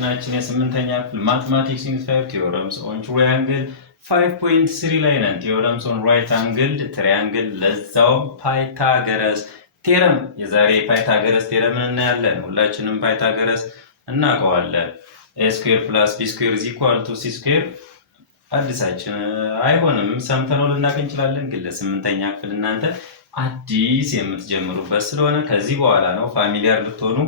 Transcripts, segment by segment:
ሴክሽናችን የስምንተኛ ክፍል ማትማቲክስ ዩኒት 5 ቲዮረምስ ኦን ትራያንግል 5.3 ላይ ነን። ቲዮረምስ ኦን ራይት አንግል ትራያንግል ለዛውም ፓይታገረስ ቴረም። የዛሬ ፓይታገረስ ቴረምን እናያለን። ሁላችንም ፓይታገረስ እናውቀዋለን። ኤ ስኩዌር ፕላስ ቢ ስኩዌር ኢዝ ኢኳል ቱ ሲ ስኩዌር አዲሳችን አይሆንም፣ ሰምተነው ልናውቅ እንችላለን። ግን ለስምንተኛ ክፍል እናንተ አዲስ የምትጀምሩበት ስለሆነ ከዚህ በኋላ ነው ፋሚሊያር ልትሆኑ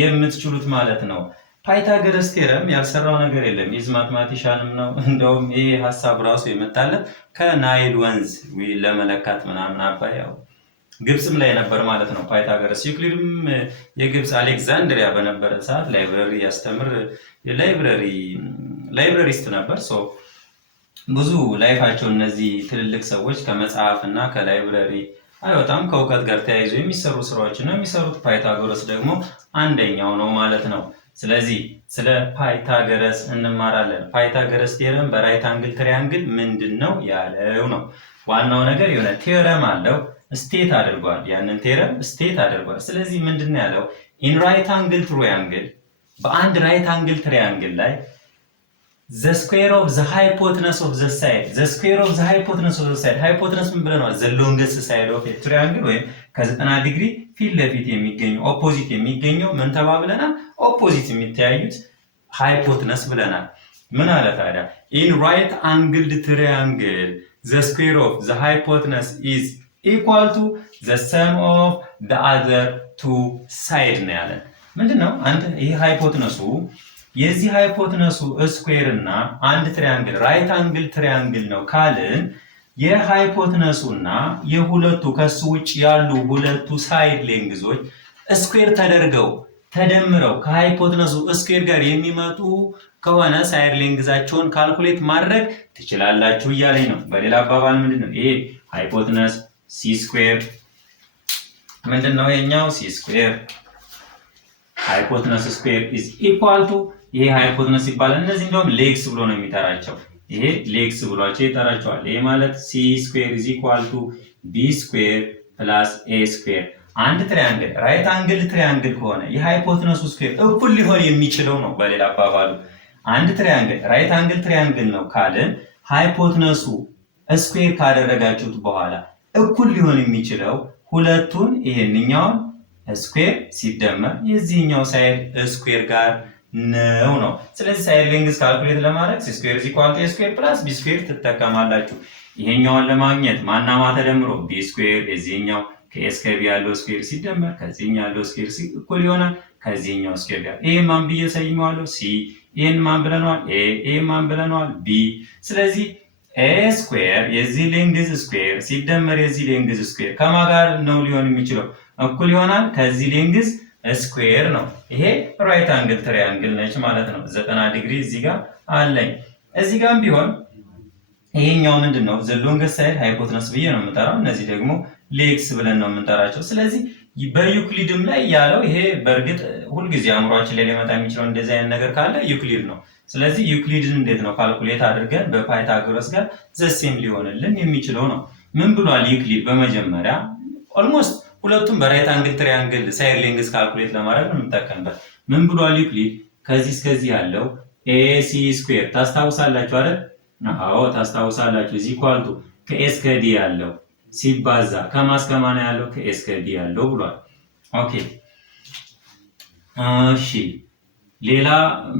የምትችሉት ማለት ነው። ፓይታገረስ ቴረም ያልሰራው ነገር የለም። ይዝ ማትማቲሻንም ነው። እንደውም ይሄ ሀሳብ ራሱ የመጣለት ከናይል ወንዝ ለመለካት ምናምን አባይ ያው ግብጽም ላይ ነበር ማለት ነው ፓይታገረስ። ዩክሊድም የግብጽ አሌክዛንድሪያ በነበረ ሰዓት ላይብረሪ ያስተምር ላይብረሪስት ነበር። ብዙ ላይፋቸው እነዚህ ትልልቅ ሰዎች ከመጽሐፍ እና ከላይብረሪ አይወጣም። ከእውቀት ጋር ተያይዞ የሚሰሩ ስራዎችን ነው የሚሰሩት። ፓይታጎረስ ደግሞ አንደኛው ነው ማለት ነው። ስለዚህ ስለ ፓይታገረስ እንማራለን። ፓይታገረስ ቴረም በራይት አንግል ትሪያንግል ምንድን ነው ያለው ነው ዋናው ነገር። የሆነ ቴረም አለው ስቴት አድርጓል። ያንን ቴረም ስቴት አድርጓል። ስለዚህ ምንድን ነው ያለው? ኢን ራይት አንግል ትሪያንግል፣ በአንድ ራይት አንግል ትሪያንግል ላይ the square of the hypotenuse of the side, the square of the hypotenuse of the side, hypotenuse ምን ብለናል? the longest side of a triangle ወይም ከ90 ዲግሪ ፊት ለፊት የሚገኘው ኦፖዚት የሚገኘው ምን ተባብለናል? ኦፖዚት የሚተያዩት ሃይፖትነስ ብለናል። ምን አለ ታዲያ? in right angled triangle the square of the hypotenuse is equal to the sum of the other two side ነው ያለን። ምንድነው? አንተ ይሄ ሃይፖትነሱ የዚህ ሃይፖትነሱ ስኩዌር እና አንድ ትሪያንግል ራይት አንግል ትሪያንግል ነው ካልን የሃይፖትነሱና የሁለቱ ከሱ ውጭ ያሉ ሁለቱ ሳይድ ሌንግዞች ስኩዌር ተደርገው ተደምረው ከሃይፖትነሱ ስኩዌር ጋር የሚመጡ ከሆነ ሳይድ ሌንግዛቸውን ካልኩሌት ማድረግ ትችላላችሁ እያለኝ ነው። በሌላ አባባል ምንድነው ይሄ ሃይፖትነስ ሲ ስኩዌር ምንድነው? የኛው ሲ ስኩዌር ሃይፖትነስ ስኩዌር ኢዝ ኢኳል ቱ ይሄ ሃይፖትነስ ይባላል። እነዚህ እንደውም ሌግስ ብሎ ነው የሚጠራቸው። ይሄ ሌግስ ብሏቸው ይጠራቸዋል። ይሄ ማለት ሲ ስኩዌር ኢዝ ኢኳል ቱ ቢ ስኩዌር ፕላስ ኤ ስኩዌር። አንድ ትሪያንግል ራይት አንግል ትሪያንግል ከሆነ የሃይፖትነሱ ስኩዌር እኩል ሊሆን የሚችለው ነው። በሌላ አባባሉ አንድ ትሪያንግል ራይት አንግል ትሪያንግል ነው ካልን ሃይፖትነሱ ስኩዌር ካደረጋችሁት በኋላ እኩል ሊሆን የሚችለው ሁለቱን ይሄንኛውን ስኩዌር ሲደመር የዚህኛው ሳይድ ስኩዌር ጋር ነው። ስለዚህ ሳይድ ሌንግዝ ካልኩሌት ለማድረግ ሲ ስኩዌር ኢዝ ኢኳል ቱ ኤ ስኩዌር ፕላስ ቢ ስኩዌር ትጠቀማላችሁ። ይሄኛውን ለማግኘት ማናማ ተደምሮ ቢ ስኩዌር የዚህኛው ከኤ እስከ ቢ ያለው ስኩዌር ሲደመር ከዚህኛው ያለው ስኩዌር እኩል ይሆናል ከዚህኛው ስኩዌር ጋር። ይሄ ማን ብዬ ሰይሜዋለሁ? ሲ። ይሄን ማን ብለናል? ኤ። ይሄ ማን ብለናል? ቢ። ስለዚህ ኤ ስኩዌር የዚህ ሌንግዝ ስኩዌር ሲደመር የዚህ ሌንግዝ ስኩዌር ከማን ጋር ነው ሊሆን የሚችለው? እኩል ይሆናል ከዚህ ሌንግዝ ስኩዌር ነው። ይሄ ራይት አንግል ትሪያንግል ነች ማለት ነው። 90 ዲግሪ እዚህ ጋር አለኝ። እዚህ ጋርም ቢሆን ይሄኛው ምንድነው? ዘ ሎንግስት ሳይድ ሃይፖትነስ ብዬ ነው የምጠራው። እነዚህ ደግሞ ሌግስ ብለን ነው የምንጠራቸው። ስለዚህ በዩክሊድም ላይ ያለው ይሄ በእርግጥ ሁልጊዜ አእምሯችን ላይ ሊመጣ የሚችለው እንደዚህ አይነት ነገር ካለ ዩክሊድ ነው። ስለዚህ ዩክሊድን እንዴት ነው ካልኩሌት አድርገን በፓይታጎረስ ጋር ዘሴም ሊሆንልን የሚችለው ነው። ምን ብሏል ዩክሊድ? በመጀመሪያ ኦልሞስት ሁለቱም በራይት አንግል ትሪያንግል ሳይድ ሌንግዝ ካልኩሌት ለማድረግ ነው የምንጠቀምበት። ምን ብሏል ዩክሊድ? ከዚህ እስከዚህ ያለው ኤሲ ስኩዌር ታስታውሳላችሁ አይደል? አዎ ታስታውሳላችሁ። እዚህ ኳልቱ ከኤ እስከ ዲ ያለው ሲባዛ ከማስከማና ያለው ከኤ እስከ ዲ ያለው ብሏል። ኦኬ እሺ ሌላ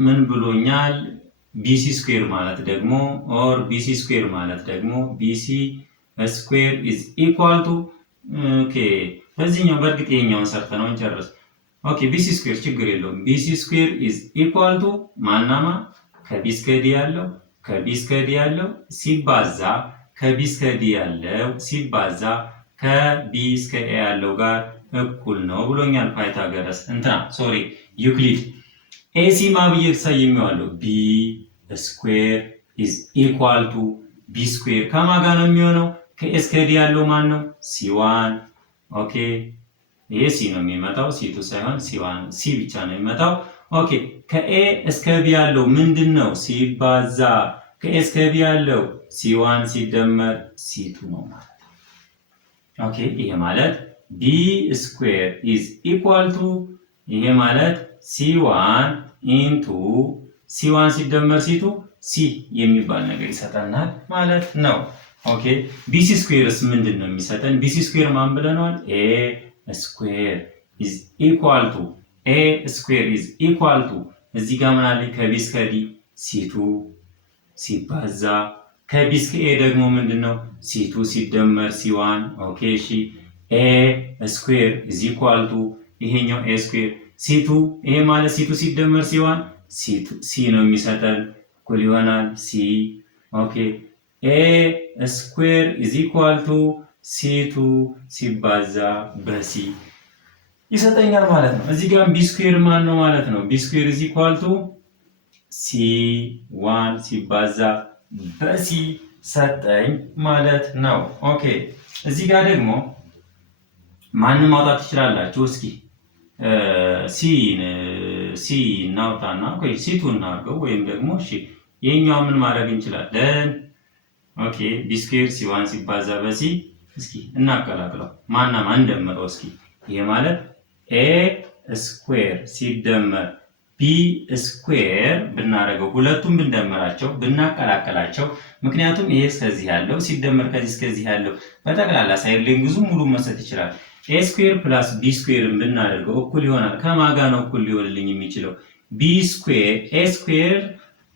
ምን ብሎኛል? ቢሲ ስኩዌር ማለት ደግሞ ቢሲ ስኩዌር ማለት ደግሞ ቢሲ ስኩዌር ኢዝ ኢኳል ቱ ኦኬ በዚህኛው በእርግጥ ይሄኛውን ሰርተነው እንጨርስ። ኦኬ ቢሲ ስኩዌር ችግር የለውም። ቢሲ ስኩዌር ኢዝ ኢኳል ቱ ማናማ ከቢ እስከ ዲ ያለው ከቢ እስከ ዲ ያለው ሲባዛ ከቢ እስከ ዲ ያለው ሲባዛ ከቢ እስከ ኤ ያለው ጋር እኩል ነው ብሎኛል ፓይታገረስ ዩክሊድ። ኤሲ ማብዬ ሰይሜዋለሁ። ቢ ስኩዌር ኢዝ ኢኳል ቱ ቢ ስኩዌር ከማን ጋር ነው የሚሆነው? ከኤ እስከ ዲ ያለው ማን ነው? ሲ1። ኦኬ ይሄ ሲ ነው የሚመጣው፣ ሲ2 ሳይሆን ሲ1 ሲ ብቻ ነው የሚመጣው። ኦኬ ከኤ እስከ ቢ ያለው ምንድነው? ሲባዛ ከኤ እስከ ቢ ያለው ሲ1 ሲደመር ሲ2 ነው ማለት ነው። ኦኬ ይሄ ማለት ቢ ስኩዌር ኢዝ ኢኳል ቱ ይሄ ማለት C1 ኢንቱ C1 ሲደመር C2 ሲ የሚባል ነገር ይሰጠናል ማለት ነው። ኦኬ BC ስኩዌርስ ምንድን ነው የሚሰጠን? BC ስኩዌር ማን ብለናል? A ስኩዌር is equal to A ስኩዌር is equal to እዚህ ጋር ምን አለ? ከቢ እስከ ዲ C2 ሲባዛ ከቢ እስከ ኤ ደግሞ ምንድነው? C2 ሲደመር C1 ኦኬ እሺ A ስኩዌር is equal to ይሄኛው A ስኩዌር C2 ይሄ ማለት C2 ሲደመር C1 C ነው የሚሰጠን እኩል ይሆናል C ኦኬ A ስኩዌር is equal to C2 ሲባዛ በሲ ይሰጠኛል ማለት ነው። እዚህ ጋር ቢ ስኩዌር ማን ነው ማለት ነው? ቢ ስኩዌር is equal to C1 ሲባዛ በሲ ሰጠኝ ማለት ነው። ኦኬ እዚህ ጋር ደግሞ ማንን ማውጣት ትችላላችሁ? እስኪ ሲ እናውጣና ወይ C2 እናድርገው ወይም ደግሞ እሺ የኛው ምን ማድረግ እንችላለን? ኦኬ ቢ ስኩዌር C1 ሲባዛ በሲ እስኪ እናቀላቅለው። ማን እንደምረው እስኪ ይሄ ማለት ኤ ስኩዌር ሲደመር ቢ ስኩዌር ብናደርገው ሁለቱም ብንደምራቸው ብናቀላቀላቸው፣ ምክንያቱም ይሄ እስከዚህ ያለው ሲደመር ከዚህ እስከዚህ ያለው በጠቅላላ ሳይድ ሌንግዙ ሙሉ መስጠት ይችላል። ኤ ስኩዌር ፕላስ ቢ ስኩዌርን ብናደርገው እኩል ይሆናል። ከማጋ ነው እኩል ሊሆንልኝ የሚችለው? ቢ ስኩዌር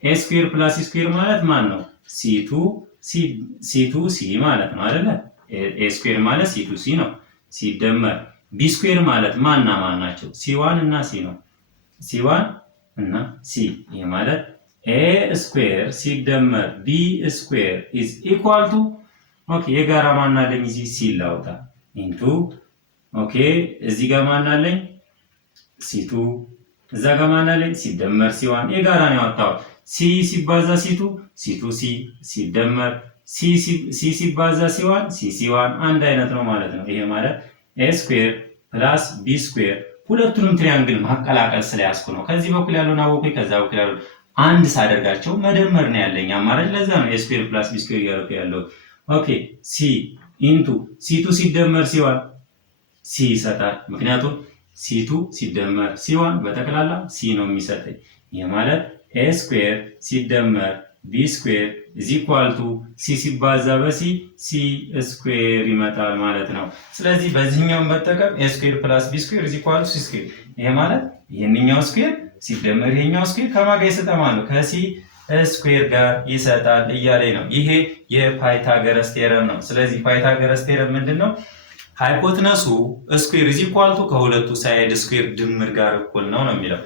ኤ ስኩዌር ፕላስ ስኩዌር ማለት ማን ነው? ሲቱ ሲ ማለት ነው አይደለ? ኤ ስኩዌር ማለት ሲቱ ሲ ነው። ሲደመር ቢ ስኩዌር ማለት ማና ማን ናቸው? ሲዋን እና ሲ ነው። ሲዋን እና ሲ ይሄ ማለት ኤ ስኩዌር ሲደመር ቢ ስኩዌር ኢዝ ኢኳል ቱ ኦኬ የጋራ ማን አለኝ? እዚህ ሲ ላውጣ ኢንቱ ኦኬ እዚህ ጋር ማን አለኝ? ሲቱ እዛ ጋር ማን አለኝ? ሲደመር ሲዋን የጋራ ነው ያወጣሁት። ሲ ሲባዛ ሲቱ ሲ ሲደመር ሲ ሲባዛ ሲዋን ሲዋን አንድ አይነት ነው ማለት ነው። ይሄ ማለት ኤ ስኩዌር ፕላስ ቢ ስኩዌር ሁለቱንም ትሪያንግል ማቀላቀል ስለያዝኩ ነው። ከዚህ በኩል ያለውን አወኩኝ፣ ከዛ በኩል ያለውን አንድ ሳደርጋቸው መደመር ነው ያለኝ አማራጭ። ለዛ ነው ኤ ስኩዌር ፕላስ ቢ ስኩዌር እያደረኩ ያለው። ኦኬ ሲ ኢንቱ ሲቱ ሲደመር ሲዋን ሲ ይሰጣል። ምክንያቱም ሲቱ ሲደመር ሲዋን በጠቅላላ ሲ ነው የሚሰጠኝ። ይሄ ማለት ኤ ስኩዌር ሲደመር ቢ ስኩዌር is equal to ሲ ሲባዛ በሲ ሲ ስኩዌር ይመጣል ማለት ነው። ስለዚህ በዚህኛውን መጠቀም ኤ ስኩዌር ፕላስ ቢ ስኩዌር is equal to ሲ ስኩዌር። ይሄ ማለት ይሄንኛው ስኩዌር ሲደመር ይሄኛው ስኩዌር ከማን ጋር ይሰጣል ማለት ነው? ከሲ ስኩዌር ጋር ይሰጣል እያለኝ ነው። ይሄ የፓይታገረስ ቴረም ነው። ስለዚህ ፓይታገረስ ቴረም ምንድነው? ሃይፖትነሱ ስኩዌር is equal to ከሁለቱ ሳይድ ስኩዌር ድምር ጋር እኩል ነው ነው የሚለው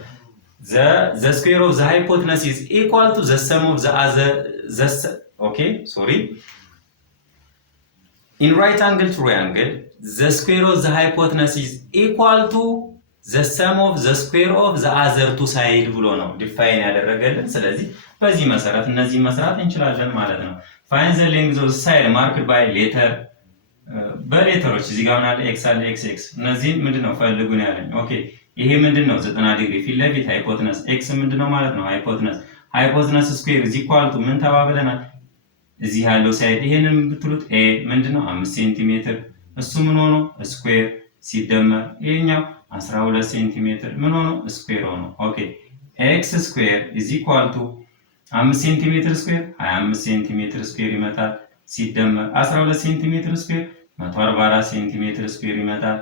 the square of the hypotenuse is equal to the sum of the other in right angle triangle the square of the hypotenuse is equal to the sum of the square of the other two side ብሎ ነው ዲፋይን ያደረገልን። ስለዚህ በዚህ መሰረት እነዚህ መስራት እንችላለን ማለት ነው። find the length of the side marked by letter በሌተሮች እዚህ ጋር ማለት ኤክስ አለ ኤክስ እነዚህ ምንድነው ፈልጉ ነው ያለኝ። ኦኬ ይሄ ምንድነው 90 ዲግሪ ፊት ለፊት ሃይፖተነስ ኤክስ ምንድነው ማለት ነው? ሃይፖተነስ ስኩዌር ኢዝ ኢኳል ቱ ምን ተባብለናል? እዚህ ያለው ሳይድ ይሄንን ብትሉት ኤ ምንድነው 5 ሴንቲሜትር እሱ ምን ሆኖ ስኩዌር ሲደመር ይሄኛው 12 ሴንቲሜትር ምን ሆኖ ስኩዌር ሆኖ ኦኬ ኤክስ ስኩዌር ኢዝ ኢኳል ቱ 5 ሴንቲሜትር ስኩዌር 25 ሴንቲሜትር ስኩዌር ይመጣል ሲደመር 12 ሴንቲሜትር ስኩዌር 144 ሴንቲሜትር ስኩዌር ይመጣል።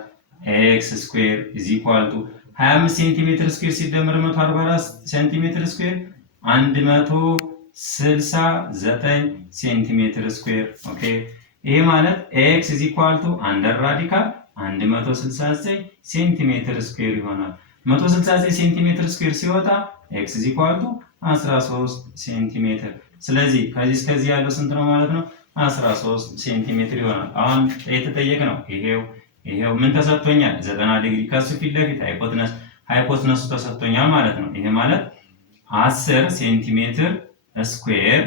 ኤክስ ስኩዌር ኢዝ ኢኳል ቱ 25 ሴንቲሜትር ስኩዌር ሲደመር 144 ሴንቲሜትር ስኩዌር 169 ሴንቲሜትር ስኩዌር ኦኬ። ይሄ ማለት ኤክስ ኢዝ ኢኳል ቱ አንደር ራዲካል 169 ሴንቲሜትር ስኩዌር ይሆናል። 169 ሴንቲሜትር ስኩዌር ሲወጣ ኤክስ ኢዝ ኢኳል ቱ 13 ሴንቲሜትር። ስለዚህ ከዚህ እስከዚህ ያለው ስንት ነው ማለት ነው? 13 ሴንቲሜትር ይሆናል። አሁን የተጠየቅ ነው ይሄው ምን ተሰጥቶኛል? 90 ዲግሪ ከሱ ፊት ለፊት ሃይፖትነሱ ተሰጥቶኛል ማለት ነው። ይሄ ማለት 10 ሴንቲሜትር ስኩዌር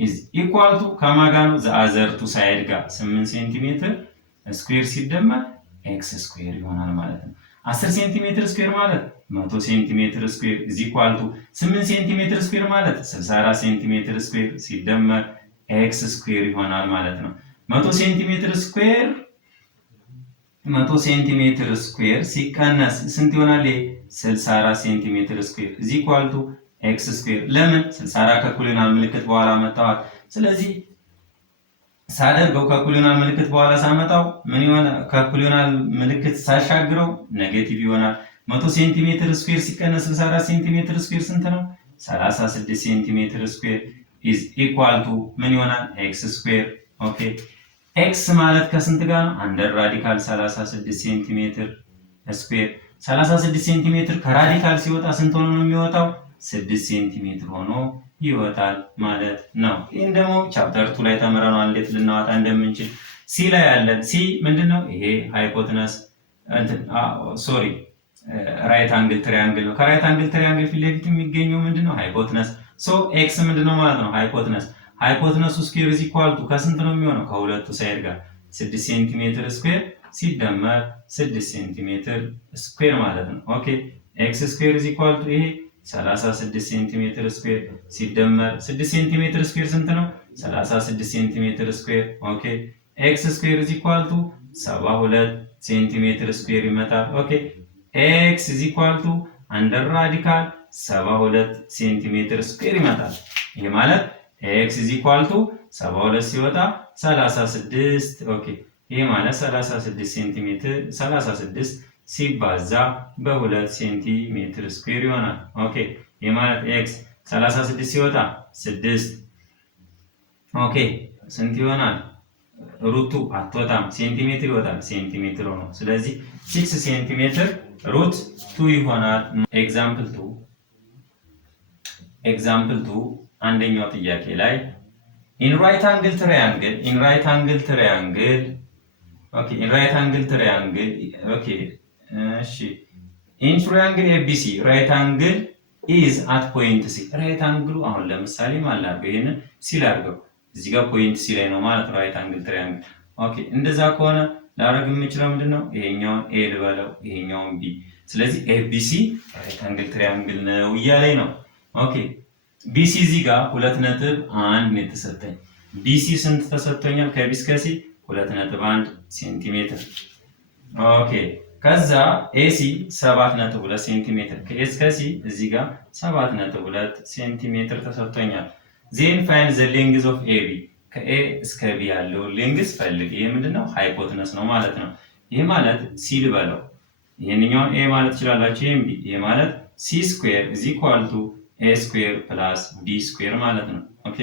ኢዝ ኢኳል ቱ ከማጋ ነው ዘአዘርቱ ሳይድ ጋር 8 ሴንቲሜትር ስኩዌር ሲደመር ኤክስ ስኩዌር ይሆናል ማለት ነው። 10 ሴንቲሜትር ስኩዌር ማለት 100 ሴንቲሜትር ስኩዌር ኢዝ ኢኳል ቱ 8 ሴንቲሜትር ስኩዌር ማለት 64 ሴንቲሜትር ስኩዌር ሲደመር ኤክስ ስኩዌር ይሆናል ማለት ነው። 100 ሴንቲሜትር ስኩዌር 100 ሴንቲሜትር ስኩዌር ሲቀነስ ስንት ይሆናል? 64 ሴንቲሜትር ስኩዌር ኢዝ ኢኳል ቱ ኤክስ ስኩዌር። ለምን 64 ከኩሊናል ምልክት በኋላ መጣዋል። ስለዚህ ሳደርገው ከኩሊናል ምልክት በኋላ ሳመጣው ምን ይሆናል? ከኩሊናል ምልክት ሳሻግረው ኔጌቲቭ ይሆናል። 100 ሴንቲሜትር ስኩዌር ሲቀነስ 64 ሴንቲሜትር ስኩዌር ስንት ነው? 36 ሴንቲሜትር ስኩዌር ኢዝ ኢኳል ቱ ምን ይሆናል? ኤክስ ስኩዌር። ኦኬ ኤክስ ማለት ከስንት ጋር ነው? አንደር ራዲካል 36 ሴንቲሜትር ስኩዌር። 36 ሴንቲሜትር ከራዲካል ሲወጣ ስንት ሆኖ ነው የሚወጣው? 6 ሴንቲሜትር ሆኖ ይወጣል ማለት ነው። ይህን ደግሞ ቻፕተር 2 ላይ ተምረናል እንዴት ልናወጣ እንደምንችል። ሲ ላይ ያለን ሲ ምንድነው? ይሄ ሃይፖትነስ ራይት አንግል ትሪያንግል ነው። ከራይት አንግል ትሪያንግል ፊት ለፊት የሚገኘው ምንድነው? ሃይፖትነስ። ሶ ኤክስ ምንድነው ማለት ነው? ሃይፖትነስ። ሃይፖትነሱ ስኩዌር ኢዝ ኢኳል ቱ ከስንት ነው የሚሆነው? ከሁለቱ ሳይድ ጋር 6 ሴንቲሜትር ስኩዌር ሲደመር 6 ሴንቲሜትር ስኩዌር ማለት ነው። ኦኬ ኤክስ ስኩዌር ኢዝ ኢኳል ቱ ይሄ 36 ሴንቲሜትር ስኩዌር ሲደመር 6 ሴንቲሜትር ስኩዌር ስንት ነው? 36 ሴንቲሜትር ስኩዌር። ኦኬ ኤክስ ስኩዌር ኢዝ ኢኳል ቱ 72 ሴንቲሜትር ስኩዌር ይመጣል። ኦኬ ኤክስ ኢዝ ኢኳል ቱ አንደር ራዲካል 72 ሴንቲሜትር ስኩዌር ይመጣል። ይሄ ማለት ኤክስ ኢዝ ኢኳል ቱ 72 ሲወጣ 36። ኦኬ ይሄ ማለት 36 ሴንቲሜትር 36 ሲባዛ በ2 ሴንቲሜትር ስኩዌር ይሆናል። ኦኬ ይሄ ማለት ኤክስ 36 ሲወጣ 6። ኦኬ ስንት ይሆናል? ሩቱ አትወጣም፣ ሴንቲሜትር ይወጣል። ሴንቲሜትር ሆኖ ስለዚህ 6 ሴንቲሜትር ሩት 2 ይሆናል። ኤግዛምፕል 2 አንደኛው ጥያቄ ላይ ኢን ራይት አንግል ትራያንግል ኢን ትራያንግል ኤቢሲ ራይት አንግል ኢዝ አት ፖይንት ሲ። ራይት አንግሉ አሁን ለምሳሌ ማለት ይሄንን ሲ ላድርገው፣ እዚህ ጋር ፖይንት ሲ ላይ ነው ማለት ራይት አንግል ትራያንግል። ኦኬ እንደዛ ከሆነ ላደርግ የምችለው ምንድነው? ይሄኛውን ኤ ልበለው፣ ይሄኛውን ቢ። ስለዚህ ኤቢሲ ራይት አንግል ትራያንግል ነው እያለኝ ነው። ኦኬ ቢሲ እዚህ ጋር 2.1 ነው የተሰጠኝ። ቢሲ ስንት ተሰጥቶኛል? ከቢ እስከ ሲ 2.1 ሴንቲሜትር። ኦኬ ከዛ ኤሲ 7.2 ሴንቲሜትር። ከኤ እስከ ሲ እዚህ ጋር 7.2 ሴንቲሜትር ተሰጥቶኛል። ዜን ፋይንድ ዘ ሌንግዝ ኦፍ ኤቢ። ከኤ እስከ ቢ ያለው ሌንግዝ ፈልግ። ይሄ ምንድነው? ሃይፖትነስ ነው ማለት ነው። ይሄ ማለት ሲ ልበለው፣ ይሄንኛውን ኤ ማለት ትችላላችሁ፣ ይሄን ቢ። ይሄ ማለት ሲ ስኩዌር ኢዝ ኢኳል ቱ ኤ ስኩዌር ፕላስ ቢ ስኩዌር ማለት ነው። ኦኬ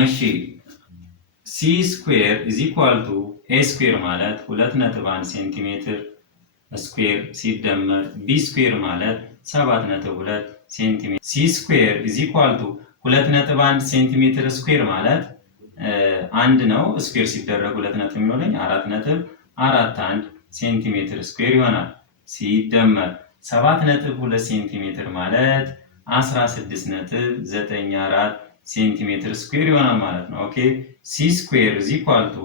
እሺ ሲ ስኩዌር ኢዝ ኢኳል ቱ ኤ ስኩዌር ማለት 2.1 ሴንቲሜትር ስኩዌር ሲደመር ቢ ስኩዌር ማለት 7.2 ሴንቲሜትር። ሲ ስኩዌር ኢዝ ኢኳል ቱ 2.1 ሴንቲሜትር ስኩዌር ማለት አንድ ነው። ስኩዌር ሲደረግ 2 ነጥብ የሚሆነኝ 4.41 ሴንቲሜትር ስኩዌር ይሆናል። ሲደመር 7.2 ሴንቲሜትር ማለት 16.94 ሴንቲሜትር ስኩዌር ይሆናል ማለት ነው። ኦኬ ሲ ስኩዌር ኢዝ ኢኳል ቱ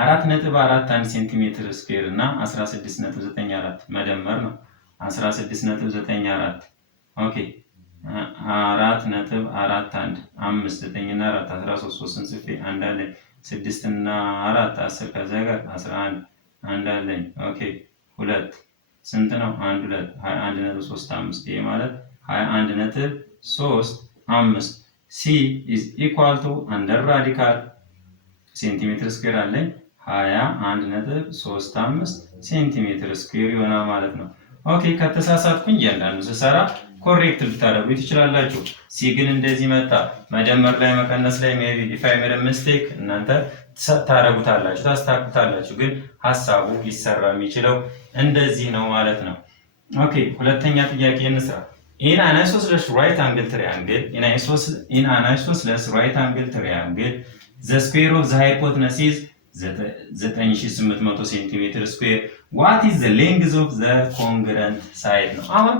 4.41 ሴንቲሜትር ስኩዌር እና 16.94 መደመር ነው። 16.94 ኦኬ 4.41 5 9 እና 4 13 3 ጽፌ አንድ አለኝ 6 እና 4 10 ከዛ ጋር 11 አንድ አለኝ። ኦኬ 2 ስንት ነው? 1 2 21.35 ይሄ ማለት 21.35 ሲ ኢዝ ኢኳል ቱ አንደር ራዲካል ሴንቲሜትር ስኩዌር አለኝ 21.35 ሴንቲሜትር ስኩዌር ይሆናል ማለት ነው። ኦኬ ከተሳሳትኩኝ እያንዳንዱ ስሰራ ኮሬክት ልታደርጉ ትችላላችሁ። ሲ ግን እንደዚህ መጣ። መደመር ላይ መቀነስ ላይ ሜቢ ኢፍ አይ ሜድ ሚስቴክ እናንተ ታረጉታላችሁ፣ ታስተካክሉታላችሁ። ግን ሐሳቡ ሊሰራ የሚችለው እንደዚህ ነው ማለት ነው። ኦኬ ሁለተኛ ጥያቄ እንስራ። in an isosceles right angle triangle the square of the hypotenuse is 9800 centimeter square. What is the length of the congruent side? ነው አሁን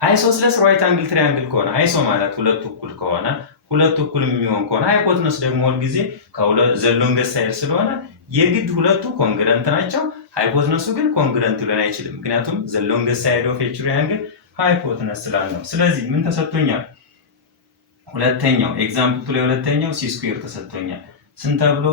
አይሶስለስ ራይት አንግል ትሪያንግል ከሆነ አይሶ ማለት ሁለቱ እኩል ከሆነ ሁለቱ እኩል የሚሆን ከሆነ ሃይፖትነስ ደግሞ ሁል ጊዜ ዘ ሎንገስት ሳይድ ስለሆነ የግድ ሁለቱ ኮንግረንት ናቸው። ሃይፖትነሱ ግን ኮንግረንት ሊሆን አይችልም፣ ምክንያቱም ዘ ሎንገስት ሳይድ ኦፍ ኤች ትሪያንግል ሃይፖትነስ ስላለው። ስለዚህ ምን ተሰጥቶኛል? ሁለተኛው ኤግዛምፕል ላይ ሁለተኛው ሲ ስኩዌር ተሰጥቶኛል። ስንት ተብሎ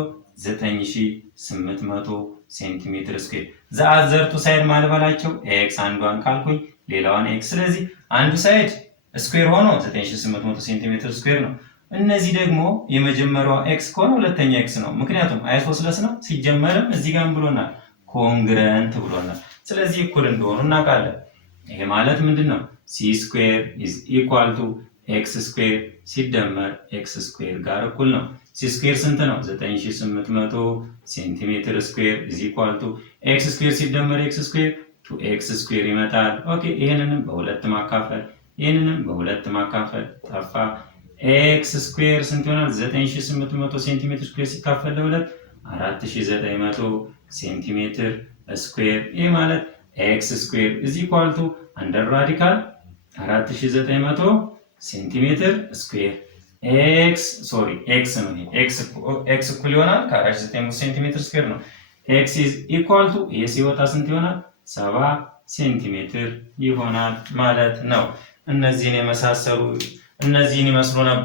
9800 ሴንቲሜትር ስኩዌር። ዘአዘርቱ ሳይድ ማልበላቸው ኤክስ አንዷን ካልኩኝ ሌላዋን ኤክስ። ስለዚህ አንዱ ሳይድ ስኩዌር ሆኖ 9800 ሴንቲሜትር ስኩዌር ነው። እነዚህ ደግሞ የመጀመሪያው ኤክስ ከሆነ ሁለተኛ ኤክስ ነው። ምክንያቱም አይሶስለስ ነው። ሲጀመርም እዚህ ጋር ብሎናል ኮንግረንት ብሎናል። ስለዚህ እኩል እንደሆኑ እናውቃለን። ይሄ ማለት ምንድነው? ሲ ስኩዌር ኢዝ ኢኳል ቱ ኤክስ ስኩዌር ሲደመር ኤክስ ስኩዌር ጋር እኩል ነው። ሲ ስኩዌር ስንት ነው? 9800 ሴንቲሜትር ስኩዌር ኢዝ ኢኳል ቱ ኤክስ ስኩዌር ሲደመር ኤክስ ስኩዌር 2ኤክስ ስኩዌር ይመጣል። ኦኬ ይሄንንም በሁለት ማካፈል ይሄንንም በሁለት ማካፈል ጠፋ። ኤክስ ስኩዌር ስንት ይሆናል? 9800 ሴንቲሜትር ስኩዌር ሲካፈል ለሁለት 4900 ሴንቲሜትር ስኩዌር። ይሄ ማለት ኤክስ ስኩዌር ኢዝ ኢኳል ቱ አንደር ራዲካል 4900 ሴንቲሜትር ስኩዌር ኤክስ ነው። ኤክስ እኩል ይሆናል ከ4900 ሴንቲሜትር ስኩዌር ነው። ኤክስ ኢዝ ኢኳል ቱ ይሄ ሲወጣ ስንት ይሆናል? 70 ሴንቲሜትር ይሆናል ማለት ነው። እነዚህን ይመስሉ ነበር።